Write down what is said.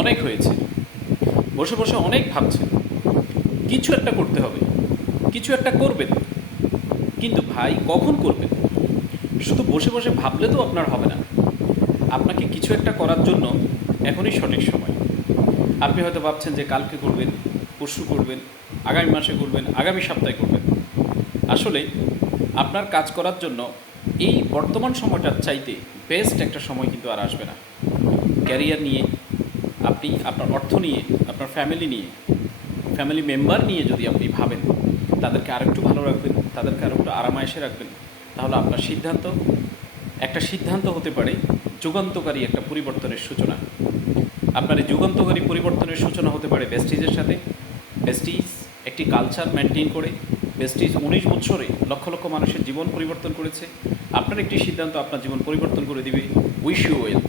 অনেক হয়েছে, বসে বসে অনেক ভাবছেন, কিছু একটা করতে হবে, কিছু একটা করবেন, কিন্তু ভাই কখন করবেন? শুধু বসে বসে ভাবলে তো আপনার হবে না। আপনাকে কিছু একটা করার জন্য এখনই সঠিক সময়। আপনি হয়তো ভাবছেন যে কালকে করবেন, পরশু করবেন, আগামী মাসে করবেন, আগামী সপ্তাহে করবেন। আসলে আপনার কাজ করার জন্য এই বর্তমান সময়টার চাইতে বেস্ট একটা সময় কিন্তু আর আসবে না। ক্যারিয়ার নিয়ে, আপনি আপনার অর্থ নিয়ে, আপনার ফ্যামিলি নিয়ে, ফ্যামিলি মেম্বার নিয়ে যদি আপনি ভাবেন, তাদেরকে আরেকটু ভালো রাখবেন, তাদেরকে আরেকটু আরামায়েশে রাখবেন, তাহলে আপনার সিদ্ধান্ত হতে পারে যুগান্তকারী একটা পরিবর্তনের সূচনা। আপনার এই যুগান্তকারী পরিবর্তনের সূচনা হতে পারে ভেস্টিজের সাথে। ভেস্টিজ একটি কালচার মেনটেন করে, ভেস্টিজ 19 বছরে লক্ষ লক্ষ মানুষের জীবন পরিবর্তন করেছে। আপনার একটি সিদ্ধান্ত আপনার জীবন পরিবর্তন করে দিবে। Wish you wealth.